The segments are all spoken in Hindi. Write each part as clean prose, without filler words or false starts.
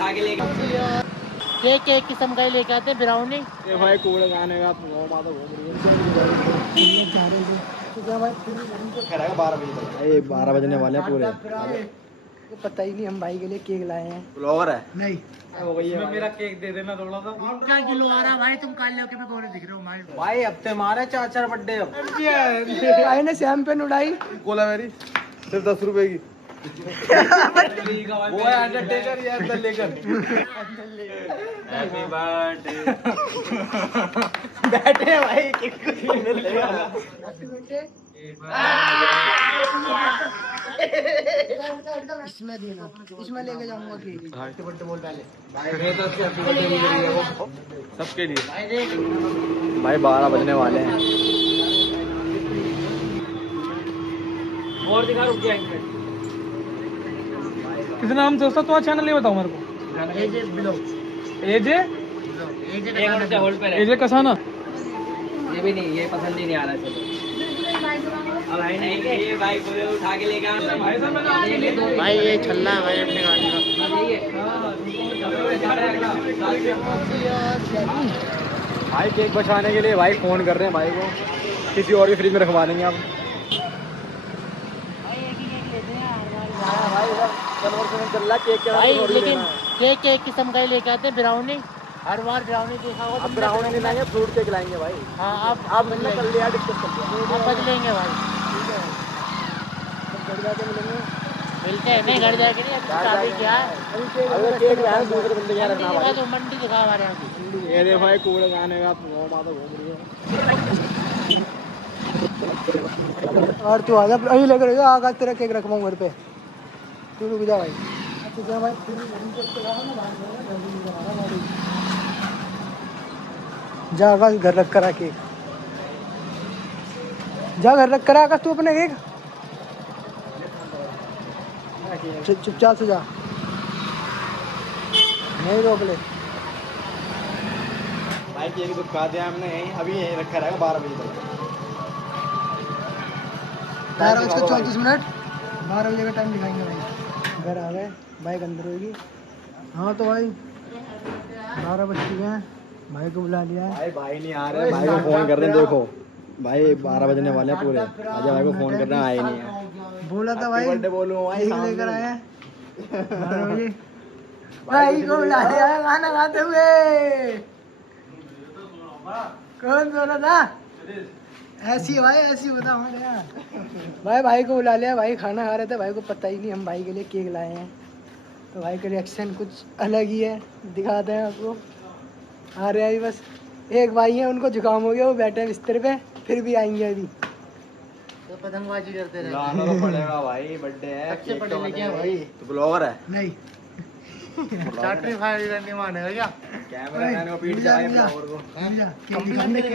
उठा के लेके केक एक किस्म का ही लेके आते ब्राउनी। ये भाई कूड़ा गाने का माता घूम रही है 12 बजे तक। ये 12 बजने वाले हैं पूरे। तो पता ही नहीं हम भाई के लिए केक लाए हैं। ब्लॉगर है नहीं हो गई है मेरा केक दे देना थोड़ा सा। क्या किलो आ रहा भाई, तुम काले होके गोरे दिख रहे हो भाई। भाई हफ्ते मारे 4 बर्थडे अब भाई ने शैम्पेन उड़ाई। कोला मेरी सिर्फ 10 रुपए की। वो है अंडरटेकर या अंडरलेकर। Happy birthday. बैठे हैं भाई केक इसमें देना, इसमें लेके जाऊंगा केक। हैप्पी बर्थडे बोल पहले। भाई तो हैप्पी बर्थडे बोल रही है वो सबके लिए। भाई 12 बजने वाले हैं। और दिखा, रुक गया एक मिनट। किस नाम से उसका तो चैनल नहीं बताओ मेरे को। एजे बिलो, एजे एजे कसाना। ये भी नहीं, ये पसंद ही नहीं आ रहा। चलो भाई नहीं, ये भाई पूरे उठा के लेके आना भाई, ये छल्ला है भाई अपने गाड़ी का। भाई केक बचाने के लिए भाई फोन कर रहे हैं भाई को, किसी और भी फ्रिज में रखवा देंगे आप। चल रहा केक के भाई, लेकिन केक एक किस्म का ही लेके आते ब्राउनी। हर बार ब्राउनी देखा होगा। अब ब्राउनी नहीं लाएंगे, फ्रूट केक लाएंगे भाई। हाँ आप मिलने कर लिया, डिस्कस कर लिया। अब बदलेंगे भाई। घर जाके मिलेंगे, मिलते हैं। नहीं घर जाके नहीं, अब शादी क्या है। अगर केक लाए दूसरे बंदे के यहाँ रखना भाई। तो मंडी दिखा हमारे यहाँ की। ये दे भाई कूड़ा गाने का माता घूम रही है। और तू आजा, अभी लेकर आजा, आगा तेरा केक रखवाऊँ घर पे। तू रुक जा भाई। अच्छा भाई, जा आकाश घर रख कर आके, जा घर रख कर आकाश तू अपने केक। चुपचाप से जा, नहीं रोक ले भाई केक तो खा दिया हमने यहीं, अभी यहीं रखा रहेगा 12 बजे तक। 12:34। 12 बजे का टाइम दिखाएंगे भाई। घर आ गए, बाइक अंदर होगी। हाँ तो भाई 12 बज चुके हैं, भाई को बुला लिया है। भाई नहीं आ रहे, भाई को फोन कर रहे हैं। देखो भाई 12 बजने वाले हैं पूरे। आजा भाई को फोन कर रहे हैं, आए नहीं है। बोला था भाई बर्थडे बोलूं भाई, केक लेकर आए हैं 12 बजे। भाई को बुला लिया है खाना खाते हुए। कौन बोला था? ऐसी भाई, ऐसी बता हमारे यहाँ। भाई को बुला लिया, भाई खाना खा रहे थे। भाई को पता ही नहीं हम भाई के लिए केक लाए हैं। तो भाई का रिएक्शन कुछ अलग ही है, दिखाते हैं आपको। आ रहे हैं अभी बस। एक भाई है, उनको जुकाम हो गया, वो बैठे हैं बिस्तर पे, फिर भी आएंगे अभी। तो पतंगबाजी करते रहे। लाना तो पड़ेगा भाई, बर्थडे है। सबसे पढ़े लिखे हैं भाई। तो ब्लॉगर है। नहीं चाटनी फायर करने मानेगा क्या? कैमरामैन को पीट जाए ब्लॉगर को। केक दिखाने के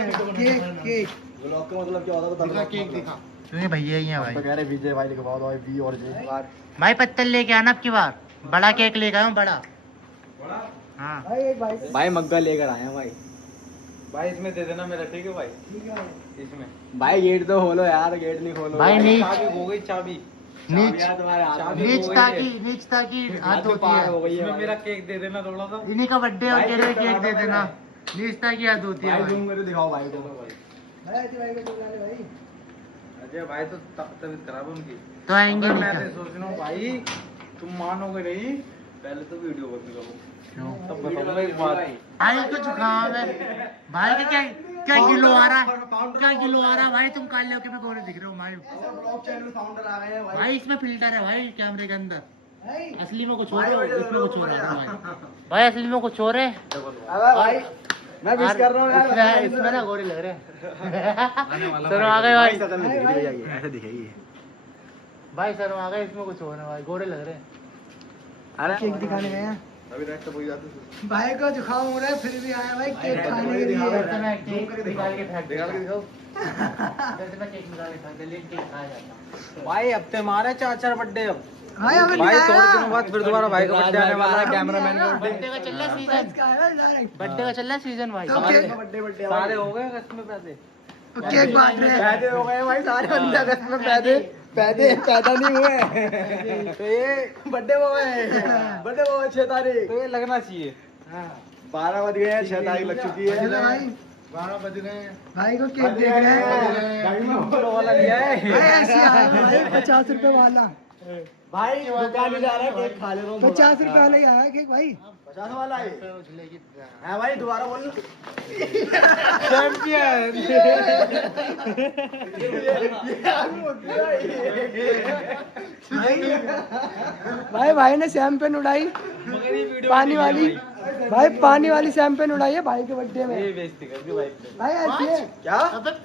केक ब्लॉग का मतलब क्या होता है? केक दिखा। क्योंकि भैया ही हैं भाई। तो कह रहे विजय भाई लिखवा दो, वी और जे। भाई पत्तल लेके आना अब की बार, बड़ा केक लेके आया हूँ, बड़ा। हाँ भाई मग्गा लेकर आए हैं भाई। भाई इसमें दे देना मेरा, ठीक है भाई। इसमें भाई गेट तो खोलो यार, गेट नहीं खोलो भाई नहीं। चाबी हो गई, चाबी तुम्हारे हाथ में। नीचता की हाथ होती पार हो है। गई है इसमें भाई। मेरा केक दे देना थोड़ा सा। इन्हीं का बर्थडे और तेरे केक दे देना। नीचता की हाथ होती है भाई भाई। जूम करके दिखाओ भाई को। अजय भाई तो तबीयत खराब है उनकी। तो आएंगे मैं नहीं तो सोच रहा हूँ भाई, तुम मानोगे नहीं, पहले तो वीडियो बंद करो, तब बताऊंगा एक बात। भाई को जुकाम है। भाई का क्या क्या किलो आ रहा है, क्या किलो आ रहा है भाई, तुम काले होके गोरे दिख रहे हो भाई। ब्लॉग चैनल फाउंडर आ गए हैं भाई। भाई इसमें फिल्टर है भाई, कैमरे के अंदर। असली में कुछ और है, इसमें कुछ और है भाई। असली में कुछ और है। अबे भाई मैं विश कर रहा हूँ यार। इसमें ना गोरे लग रहे हैं। सर आ गए भाई, ऐसे दिखेगी भाई सर आ गए, इसमें कुछ और है भाई, गोरे लग रहे हैं। अरे केक दिखाने गए हैं अभी रात तक कोई जाते भाई को जुकाम हो रहा है, फिर भी आया भाई केक खाने के लिए। केक निकाल के फेंक दिखा के दिखाओ। केक निकाल के फेंक दे, लेकिन केक खाया जाता। भाई हफ्ते मारे 4 बर्थडे अब। भाई हमें भाई दिखाया। थोड़े दिनों बाद फिर दोबारा भाई का बर्थडे आने वाला है। कैमरामैन का बर्थडे का चल रहा है सीजन, बर्थडे का चल रहा है सीजन भाई। बर्थडे सारे हो गए अगस्त में पैसे। केक बांट रहे हैं। पैदे हो गए भाई सारे बंदे अगस्त में पैदे। पैदा नहीं हुए तो ये बर्थडे बॉय है। बर्थडे बॉय 6 तारीख तो ये लगना चाहिए। 12 बज गए हैं, 6 तारीख लग चुकी है। चलो भाई 12 बज गए हैं। भाई को केक देख रहे हैं। भाई में ऊपर वाला लिया है भाई ऐसे आया है भाई 50 रुपए वाला। भाई दुकान में जा रहा है, केक खा ले रहा हूँ 50 रुपए वाला ही आया है केक भाई। 50 वाला है। हाँ भाई दोबारा बोल। चैंपियन। भाई ने शैंपेन उड़ाई पानी वाली। भाई पानी वाली शैंपेन उड़ाई है भाई के बर्थडे में। ये बेइज्जती कर दी भाई ने। भाई ऐसी है क्या?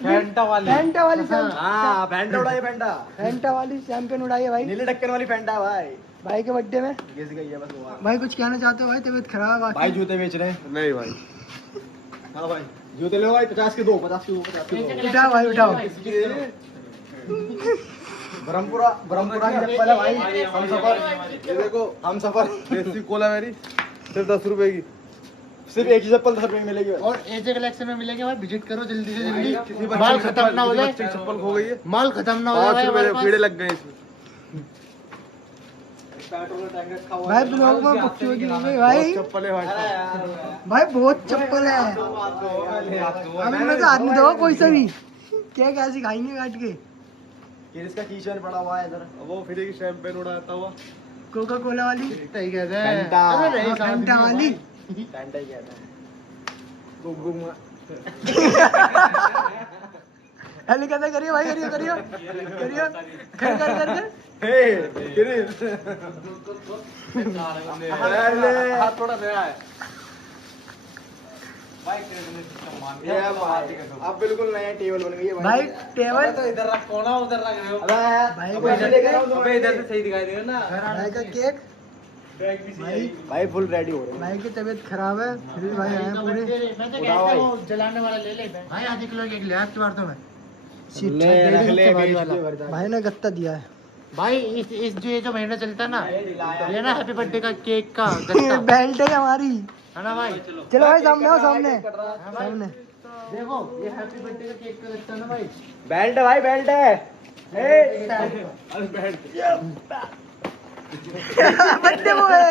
फैंटा वाली। फैंटा वाली हाँ फैंटा उड़ा है, फैंटा फैंटा वाली शैंपेन उड़ाई है भाई नीले ढक्कन वाली फैंटा भाई। भाई के बर्थडे में। घिस गई है बस वो। भाई कुछ कहना चाहते हो भाई? तबीयत खराब है भाई जूते बेच रहे हैं? नहीं भाई। हाँ भाई जूते लो भाई, 50 के दो, 50 के दो, 50 के दो। उठाओ भाई उठाओ। ब्रह्मपुरा की चप्पल है भाई। हम सफर, ये देखो हम सफर। देसी कोला मेरी सिर्फ 10 रुपए की। सिर्फ एक ही चप्पल 10 रुपए की मिलेगी। और एजे कलेक्शन में मिलेंगे भाई, विजिट करो जल्दी से जल्दी। किसी बच्चे माल की खत्म ना हो जाए। चप्पल खो गई है, माल खत्म ना हो 5 जाए रुपए भाई। कीड़े लग गए इसमें। भाई ब्लॉग में बुक हो गई भाई। चप्पल है भाई। भाई बहुत चप्पल है। अब इनमें से आदमी दो कोई सा भी। क्या कैसी खाएंगे काट के? ये इसका कीचन पड़ा हुआ है इधर। वो फिर एक शैंपेन उड़ाता हुआ। कोका कोला वाली। सही कहते हैं। फैंटा। अरे नहीं, फैंटा वाली। फैंटा ही कहते हैं। गुगुमा। हेली कहते करियो भाई करियो करियो करियो कर कर कर कर। हे गिरीश। हाथ थोड़ा नया है। भाई क्रेडिट सिस्टम मान ये भाई अब बिल्कुल नया टेबल बन गई है भाई टेबल तो इधर रखो ना, उधर रख रहे हो। भाई अब इधर लेकर आओ। अबे इधर से सही दिखाई देगा ना। भाई का केक। भाई भाई फुल रेडी हो रहे हैं। भाई की तबीयत खराब है फिर भी भाई आए पूरे। मैं तो कहता हूँ वो जलाने वाला ले ले भाई। आधे किलो केक ले आज बार तो मैं। ले रख ले भाई बेच वाला। दे भरता। भाई ने गत्ता दिया है। भाई इस जो ये जो महीना चलता है ना, ये ना हैप्पी बर्थडे का केक का गत्ता बेल्ट है हमारी। है ना भाई। चलो भाई सामने आओ सामने सामने। देखो ये हैप्पी बर्थडे का केक का गत्ता ना भाई। बेल्ट है भाई, बेल्ट है। हे बर्थडे बॉय।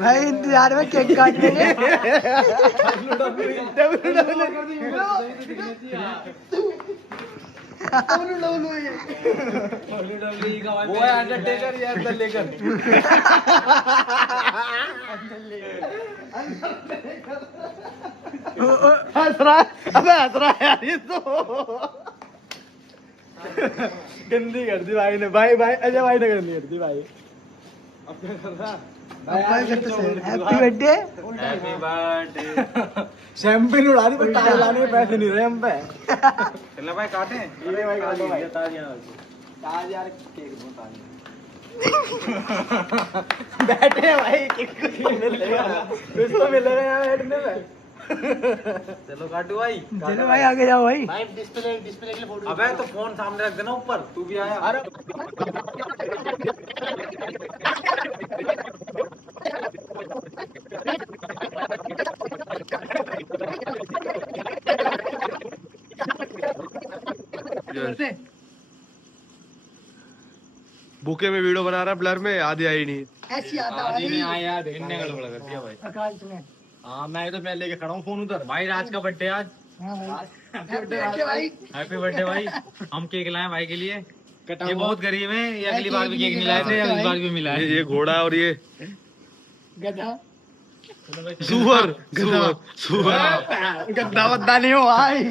भाई इंतजार में केक काटेंगे। वो है अंडरटेकर, ये अंदर लेकर। हंस रहा है। अबे हंस रहा है यार ये तो। गंदी कर दी भाई ने। भाई अजय भाई ने गंदी कर दी भाई। अब क्या कर रहा? भाई करते happy birthday. Happy birthday. Champagne उड़ा दी, पर टायर लाने के पैसे नहीं रहे हम पे। चलो भाई काटें। ये भाई काटो भाई। ताज यार केक दो ताज। बैठे हैं भाई, केक मिलेगा कुछ तो मिलेगा यार बैठने में। चलो काटो भाई। चलो भाई आगे जाओ भाई। भाई डिस्प्ले के लिए फोटो। अबे तो फोन सामने रख देना ऊपर, तू भी आया। अरे बुके में वीडियो बना रहा ब्लर में आधी आई नहीं। ऐसी आता भाई। यार इनने गड़बड़ कर दिया भाई। आकाश ने। हाँ मैं तो मैं लेके खड़ा हूँ फोन उधर। भाई राज का बर्थडे आज। हाँ भाई हैप्पी बर्थडे भाई। हैप्पी बर्थडे भाई। हम केक लाए भाई के लिए। कटा ये हुआ। बहुत गरीब है, ये अगली बार भी केक नहीं लाए थे, अगली बार भी मिला है। ये घोड़ा और ये गधा। सुअर सुअर सुअर। गद्दा वद्दा नहीं हो भाई।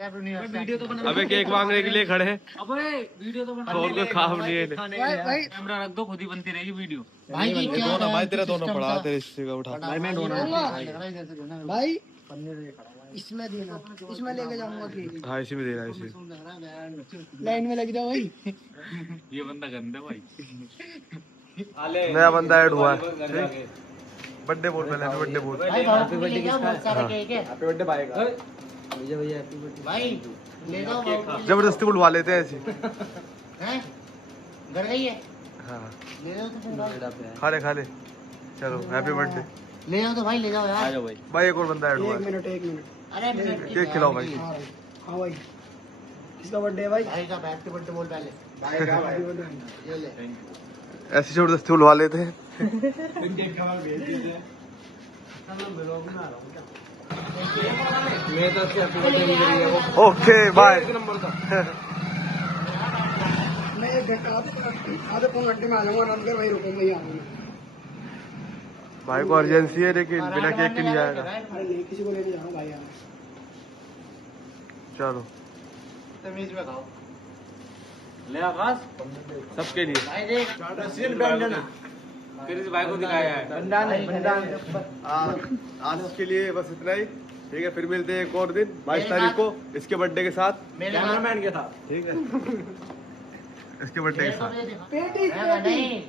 वीडियो तो बना। अबे केक मांगने के लिए खड़े हैं। अबे वीडियो तो बना। और कोई काम नहीं है। भाई कैमरा रख दो, खुद ही बनती रहेगी वीडियो। भाई ये क्या दोनों भाई तेरा सिस्टम दोनों पड़ा था? तेरे हिस्से का उठा। भाई मैं दोनों भाई इसमें देना, इसमें लेके जाऊंगा केक। हाँ इसी में देना इसी। लाइन में लग जाओ भाई। ये बंदा गंदा भाई। नया बंदा ऐड हुआ है। बर्थडे बोल पहले, बर्थडे बोल। भाई हैप्पी बर्थडे क्या बहुत सारा केक है हैप्पी बर्थडे भाई का। भाई। ले जाओ बाबू। जबरदस्ती बुलवा लेते हैं ऐसी। हैं घर गई है। हाँ ले जाओ तो फिर खा ले खा ले। चलो हैप्पी बर्थडे ले जाओ तो भाई ले जाओ यार। आ जाओ भाई। भाई। एक और बंदा ऐड हुआ एक है। मिनट अरे मिनट की केक खिलाओ भाई। हाँ हाँ भाई, किसका बर्थडे है भाई? भाई का हैप्पी बर्थडे बोल पहले। भाई का भाई ये ले। ऐसी जबरदस्ती बुलवा लेते हैं। मैं तो उसके हैप्पी बर्थडे नहीं करी है वो ओके बाय। एक नंबर था। मैं आधे पौन घंटे में आ जाऊंगा, आराम कर वही रुकूंगा ही आऊंगा। भाई को अर्जेंसी है लेकिन बिना केक के नहीं जाएगा। अरे नहीं, किसी को लेके जाऊँ भाई यहाँ। चलो तमीज में खाओ। ले आकाश सबके लिए भाई देख। रशियन बैंडना फिर इस भाई को दिखाया है बंडान है, बंडान है। आज के लिए बस इतना ही। ठीक है, फिर मिलते हैं एक और दिन 22 तारीख को इसके बर्थडे के साथ। मेरे कैमरामैन के साथ। ठीक है, इसके बर्थडे के साथ। पेटी नहीं